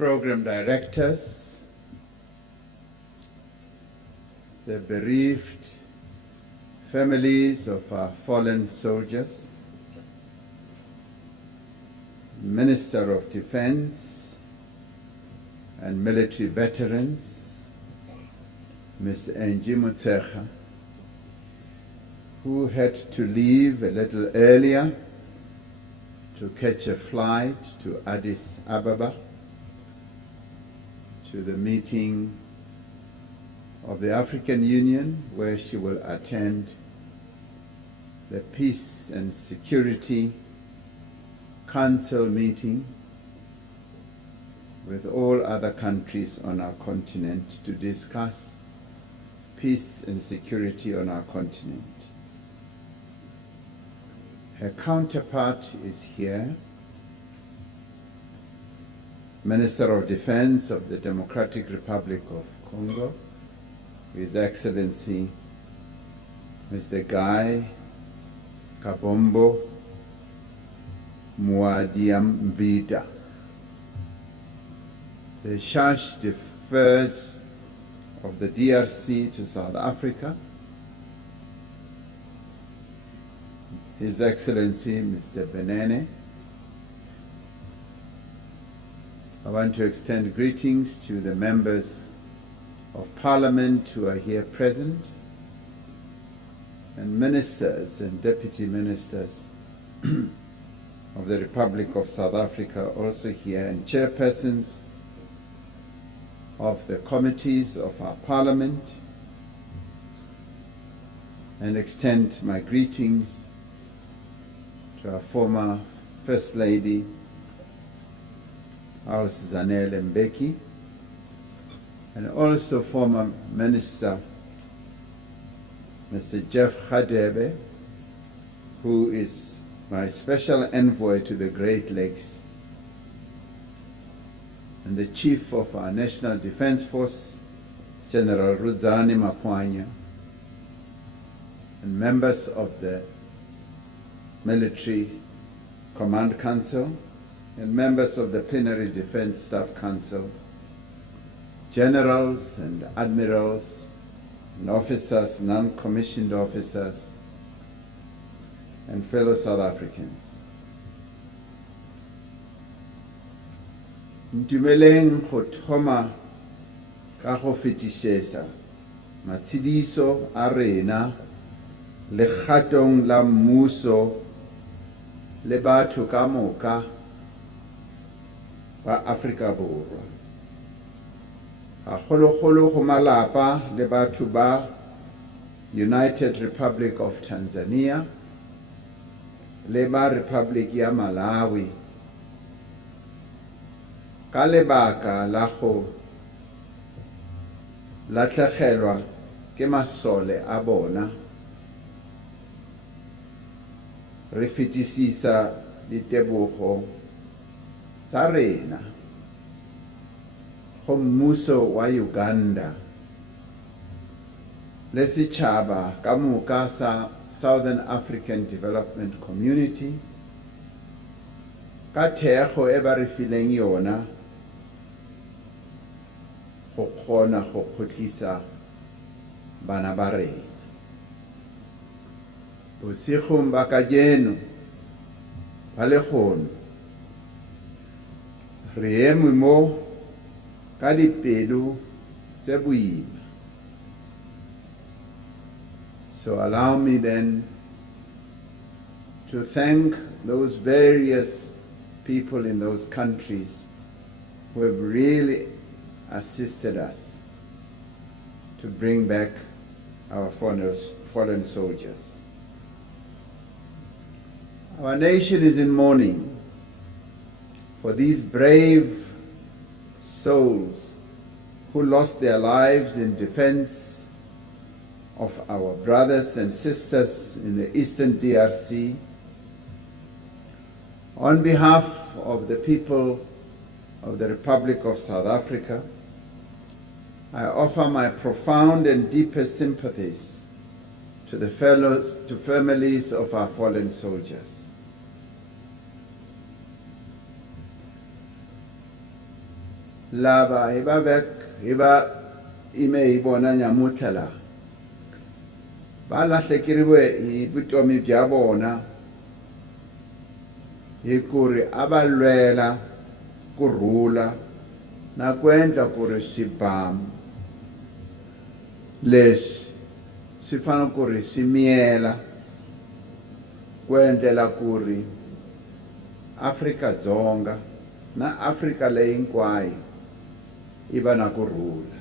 program directors, the bereaved families of our fallen soldiers, Minister of Defense and military veterans, Ms. Angie Mutsecha, who had to leave a little earlier to catch a flight to Addis Ababa to the meeting of the African Union, where she will attend the Peace and Security Council meeting with all other countries on our continent to discuss peace and security on our continent. Her counterpart is here, Minister of Defense of the Democratic Republic of Congo, His Excellency Mr. Guy Kabombo Muadiambida. The charge d'affaires of the DRC to South Africa, His Excellency Mr. Benene. I want to extend greetings to the members of Parliament who are here present, and ministers and deputy ministers of the Republic of South Africa also here, and chairpersons of the committees of our Parliament, and extend my greetings to our former First Lady, House Zanele Mbeki, and also former Minister, Mr. Jeff Radebe, who is my special envoy to the Great Lakes, and the Chief of our National Defense Force, General Rudzani Makwanya, and members of the Military Command Council, and members of the Plenary Defense Staff Council, generals and admirals and officers, non-commissioned officers, and fellow South Africans. Ntumeleng go thoma ka go fetišetša matshidiso a rena le kgatong la mmuso le batho ka moka ba Afrika Borwa, gagologolo go malapa le batho ba United Republic of Tanzania le ba Republic ya Malawi ka lebaka la go latlhegelwa ke masole a bona. Re fetisisa ditebogo tsa rena go mmuso wa Uganda le setšhaba ka moka sa Southern African Development Community ka thekgo e ba re fileng yona go kgona go kgotlisa bana ba rena. Bosigong ba kajeno ba lekgono re eme mo ka dipelo tse boima. So allow me then to thank those various people in those countries who have really assisted us to bring back our fallen soldiers. Our nation is in mourning for these brave souls who lost their lives in defense of our brothers and sisters in the Eastern DRC. On behalf of the people of the Republic of South Africa, I offer my profound and deepest sympathies to the families of our fallen soldiers. lava hiba ime ibona nyamutlha la ba lahlekeriwe hi vutomi bya vona hi ku ri a va lwela ku rhula na ku endla ku ri swibamu leswi swi fanele ku ri swi miyela ku endlela ku ri Afrika-Dzonga na Afrika leyi hinkwayo yi va na ku rhula.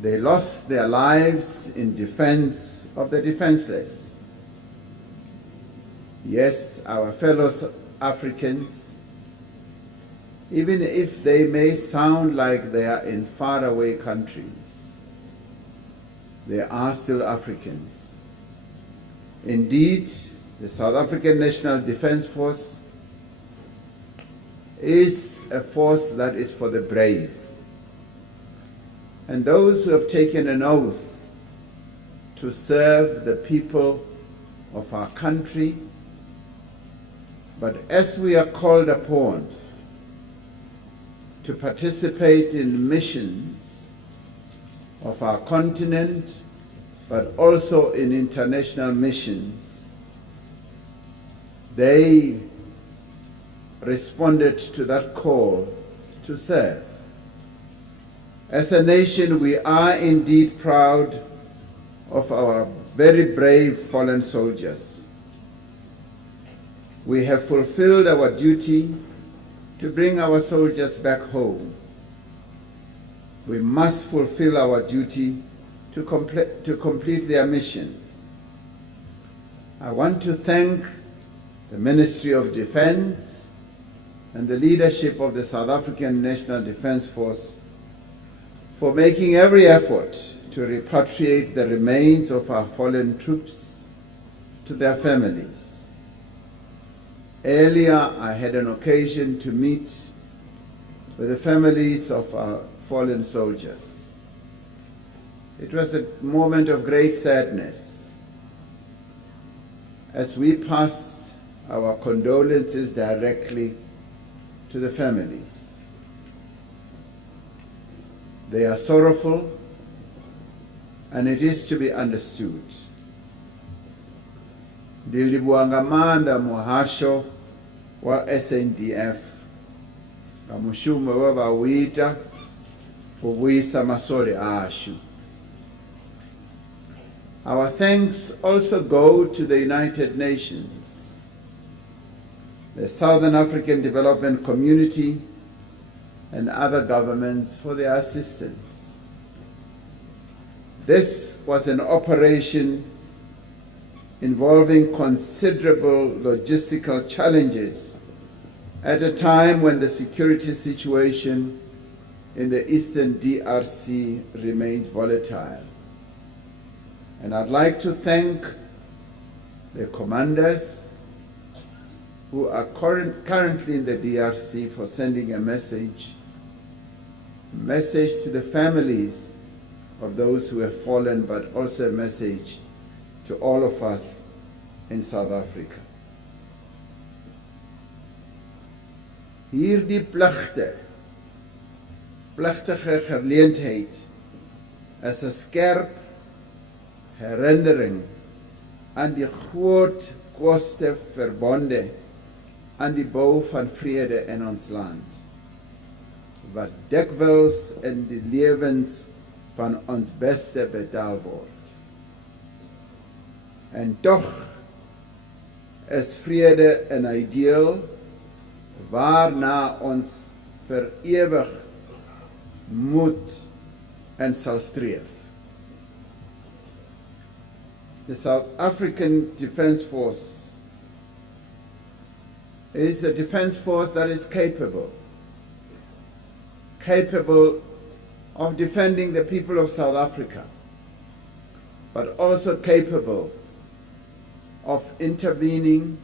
They lost their lives in defense of the defenseless. Yes, our fellow Africans, even if they may sound like they are in faraway countries, they are still Africans. Indeed, the South African National Defence Force is a force that is for the brave. And those who have taken an oath to serve the people of our country, but as we are called upon to participate in missions of our continent, but also in international missions, they responded to that call to serve. As a nation, we are indeed proud of our very brave fallen soldiers. We have fulfilled our duty to bring our soldiers back home. We must fulfill our duty to complete their mission. I want to thank the Ministry of Defense and the leadership of the South African National Defence Force for making every effort to repatriate the remains of our fallen troops to their families. Earlier, I had an occasion to meet with the families of our fallen soldiers. It was a moment of great sadness as we passed our condolences directly to the families. They are sorrowful, and it is to be understood. Ndilibuanga manda muhasho wa SNDF ngamushume wabawita ubuyisa masole ashu. Our thanks also go to the United Nations, the Southern African Development Community, and other governments for their assistance. This was an operation involving considerable logistical challenges at a time when the security situation in the Eastern DRC remains volatile. And I'd like to thank the commanders who are currently in the DRC for sending a message to the families of those who have fallen, but also a message to all of us in South Africa. Hierdie pligtige geleentheid is 'n skerp herinnering aan die groot koste verbonde aan die bou van vrede in ons land, wat dikwels in die lewens van ons beste betaal word. En tog is vrede 'n ideaal waarna ons vir ewig moet en sal streef. The South African Defence Force is a defence force that is capable of defending the people of South Africa, but also capable of intervening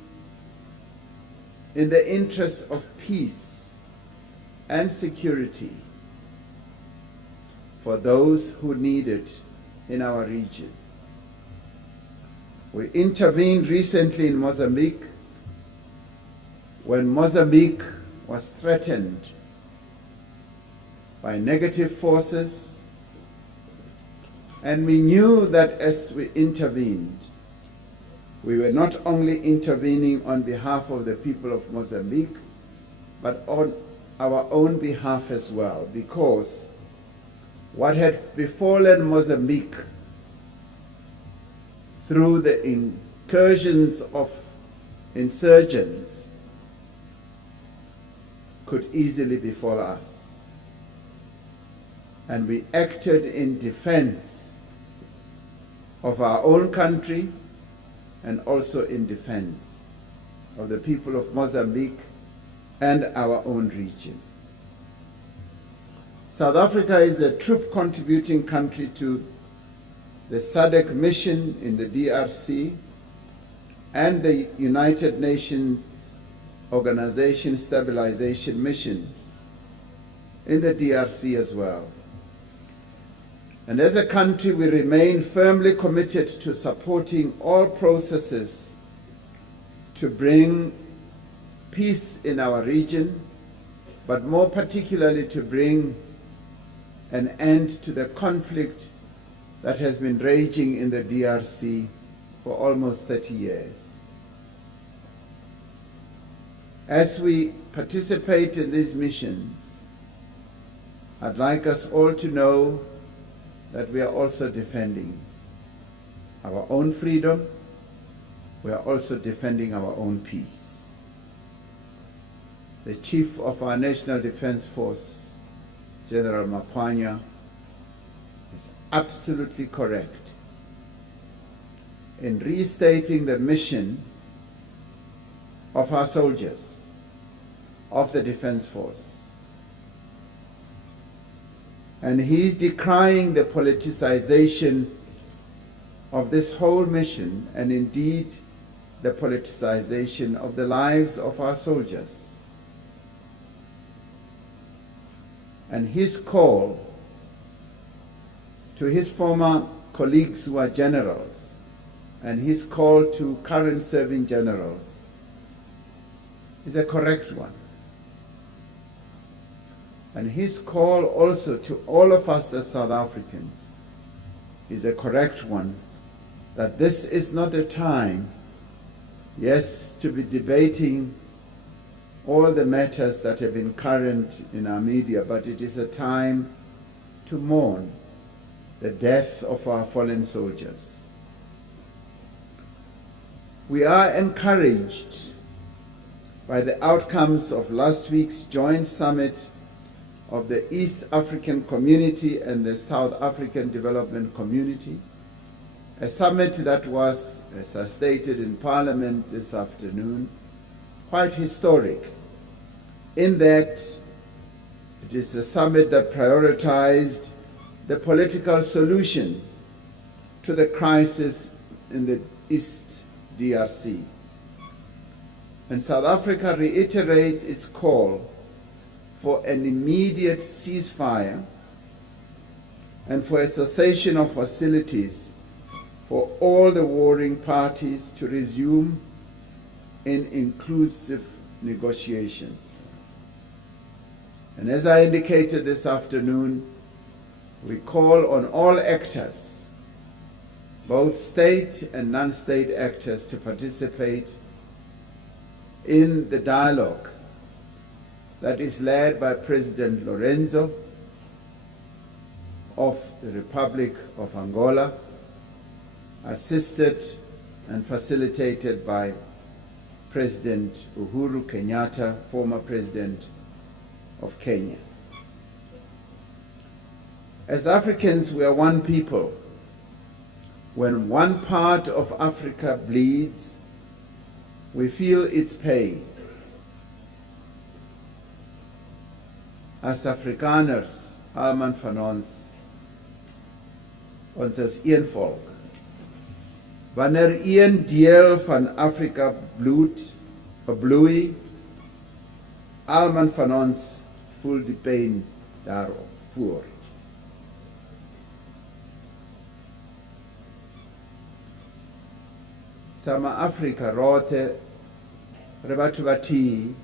in the interests of peace and security for those who need it in our region. We intervened recently in Mozambique when Mozambique was threatened by negative forces, and we knew that as we intervened, we were not only intervening on behalf of the people of Mozambique, but on our own behalf as well, because what had befallen Mozambique through the incursions of insurgents could easily befall us. And we acted in defense of our own country and also in defense of the people of Mozambique and our own region. South Africa is a troop contributing country to the SADC mission in the DRC and the United Nations Organization Stabilization Mission in the DRC as well. And as a country, we remain firmly committed to supporting all processes to bring peace in our region, but more particularly to bring an end to the conflict that has been raging in the DRC for almost 30 years. As we participate in these missions, I'd like us all to know that we are also defending our own freedom. We are also defending our own peace. The Chief of our National Defense Force, General Maponya, is absolutely correct in restating the mission of our soldiers, of the Defense Force. And he's decrying the politicization of this whole mission, and indeed the politicization of the lives of our soldiers. And his call to his former colleagues who are generals, and his call to current serving generals, is a correct one. And his call also to all of us as South Africans is a correct one, that this is not a time, yes, to be debating all the matters that have been current in our media, but it is a time to mourn the death of our fallen soldiers. We are encouraged by the outcomes of last week's joint summit of the East African Community and the South African Development Community, a summit that was, as I stated in Parliament this afternoon, quite historic, in that it is a summit that prioritized the political solution to the crisis in the East DRC. And South Africa reiterates its call for an immediate ceasefire and for a cessation of hostilities for all the warring parties to resume in inclusive negotiations. And as I indicated this afternoon, we call on all actors, both state and non-state actors, to participate in the dialogue that is led by President Lorenzo of the Republic of Angola, assisted and facilitated by President Uhuru Kenyatta, former President of Kenya. As Africans, we are one people. When one part of Africa bleeds, we feel its pain. As Afrikaners, Alman van ons is een volk. Wanneer een deel van Afrika bloei, Alman van ons voel die pyn daarvoor. Sama Afrika rote re batho ba thihi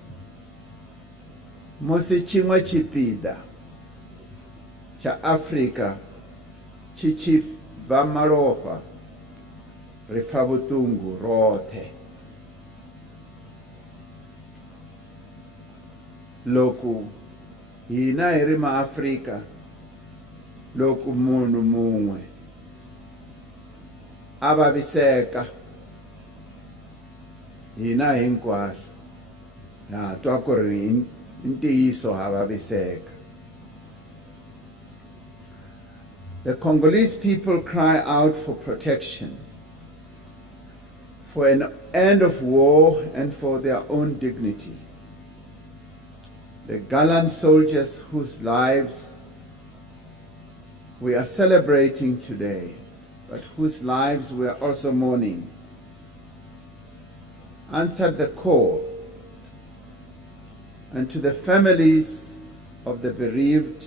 musi chimwe chipida cha Afrika chichi vamalopa rifabutungu rothe. Loku hina iri maAfrika, loku munhu mumwe avaviseka hina hinkwaswo ha twa ku ri i ntiyiso ha vaviseka. The Congolese people cry out for protection, for an end of war and for their own dignity. The gallant soldiers whose lives we are celebrating today, but whose lives we are also mourning, answered the call. And to the families of the bereaved,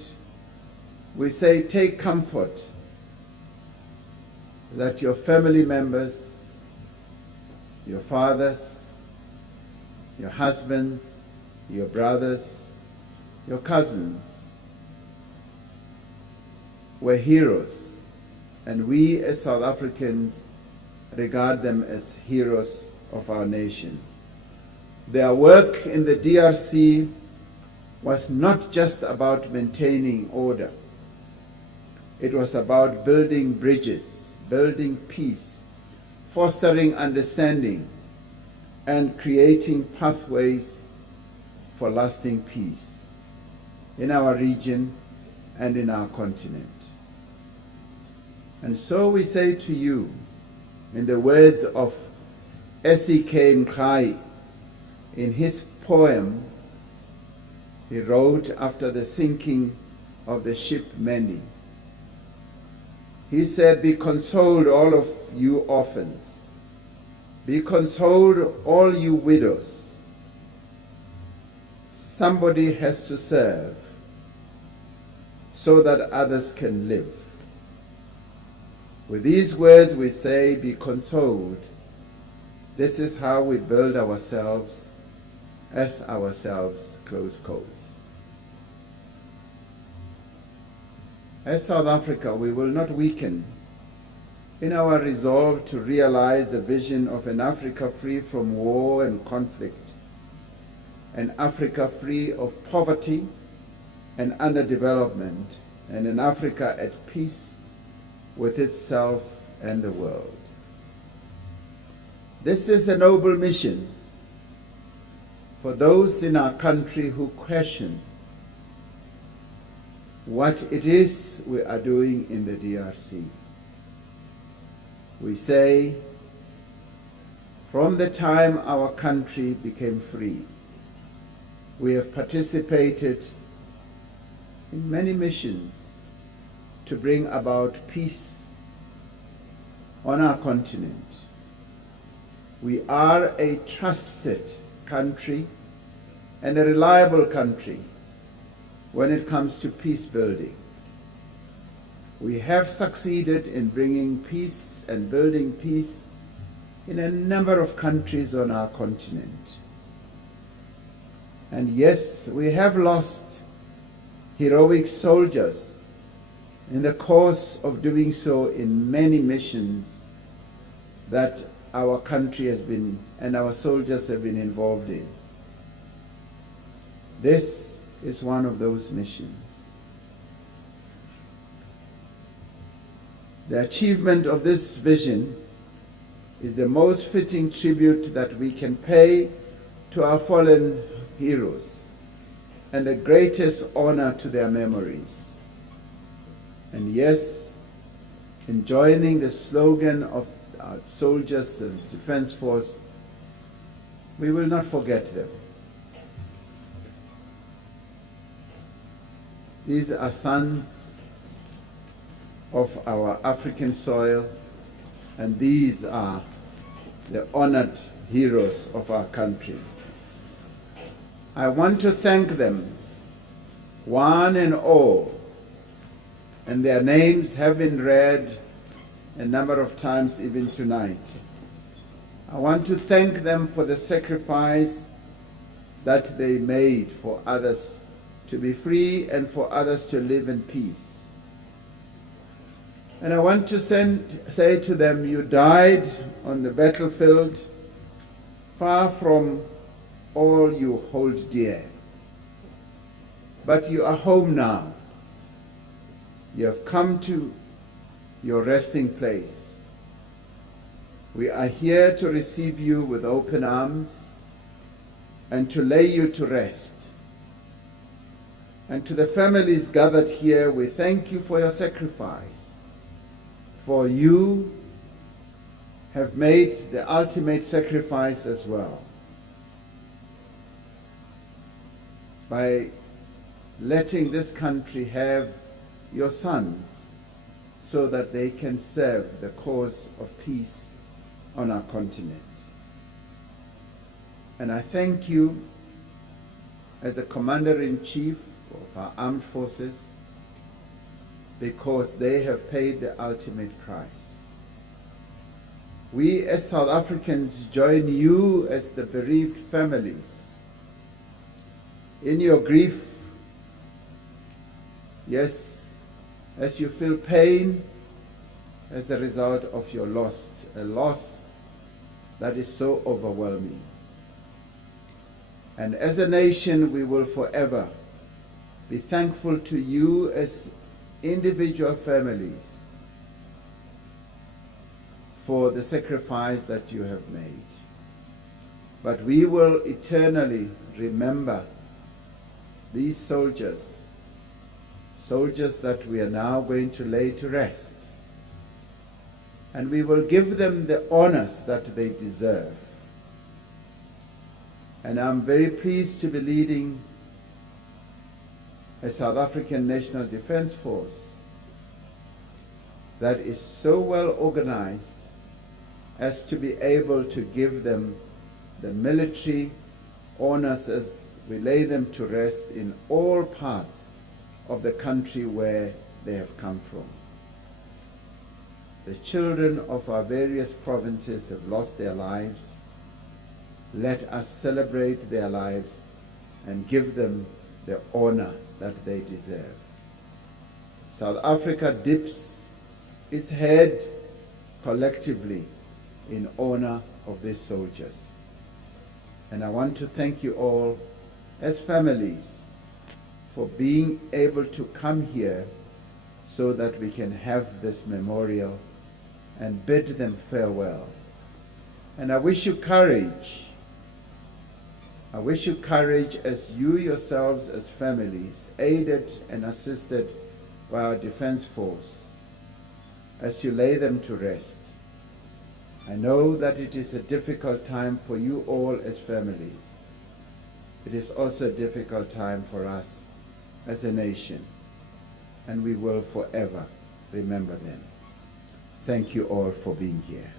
we say, take comfort that your family members, your fathers, your husbands, your brothers, your cousins were heroes, and we as South Africans regard them as heroes of our nation. Their work in the DRC was not just about maintaining order. It was about building bridges, building peace, fostering understanding, and creating pathways for lasting peace in our region and in our continent. And so we say to you, in the words of S.E.K. Mkhai, in his poem he wrote after the sinking of the ship Many, he said, be consoled, all of you orphans. Be consoled, all you widows. Somebody has to serve so that others can live. With these words we say, be consoled. This is how we build ourselves as ourselves, close quotes. As South Africa, we will not weaken in our resolve to realize the vision of an Africa free from war and conflict, an Africa free of poverty and underdevelopment, and an Africa at peace with itself and the world. This is a noble mission for those in our country who question what it is we are doing in the DRC. We say, from the time our country became free, we have participated in many missions to bring about peace on our continent. We are a trusted country and a reliable country when it comes to peace building. We have succeeded in bringing peace and building peace in a number of countries on our continent. And yes, we have lost heroic soldiers in the course of doing so in many missions that our country has been and our soldiers have been involved in. This is one of those missions. The achievement of this vision is the most fitting tribute that we can pay to our fallen heroes and the greatest honor to their memories. And yes, in joining the slogan of our soldiers and defense force, we will not forget them. These are sons of our African soil, and these are the honored heroes of our country. I want to thank them, one and all, and their names have been read a number of times even tonight. I want to thank them for the sacrifice that they made for others to be free and for others to live in peace. And I want to say to them, you died on the battlefield, far from all you hold dear. But you are home now. You have come to your resting place. We are here to receive you with open arms and to lay you to rest. And to the families gathered here, we thank you for your sacrifice. For you have made the ultimate sacrifice as well, by letting this country have your sons so that they can serve the cause of peace on our continent. And I thank you as the Commander-in-Chief of our armed forces, because they have paid the ultimate price. We as South Africans join you as the bereaved families in your grief. Yes, as you feel pain as a result of your loss, a loss that is so overwhelming. And as a nation, we will forever be thankful to you as individual families for the sacrifice that you have made. But we will eternally remember these soldiers that we are now going to lay to rest. And we will give them the honors that they deserve. And I'm very pleased to be leading a South African National Defence Force that is so well organized as to be able to give them the military honors as we lay them to rest in all parts of the country where they have come from. The children of our various provinces have lost their lives. Let us celebrate their lives and give them the honor that they deserve. South Africa dips its head collectively in honor of these soldiers. And I want to thank you all as families for being able to come here so that we can have this memorial and bid them farewell. And I wish you courage. I wish you courage as you yourselves as families, aided and assisted by our Defense Force, as you lay them to rest. I know that it is a difficult time for you all as families. It is also a difficult time for us as a nation, and we will forever remember them. Thank you all for being here.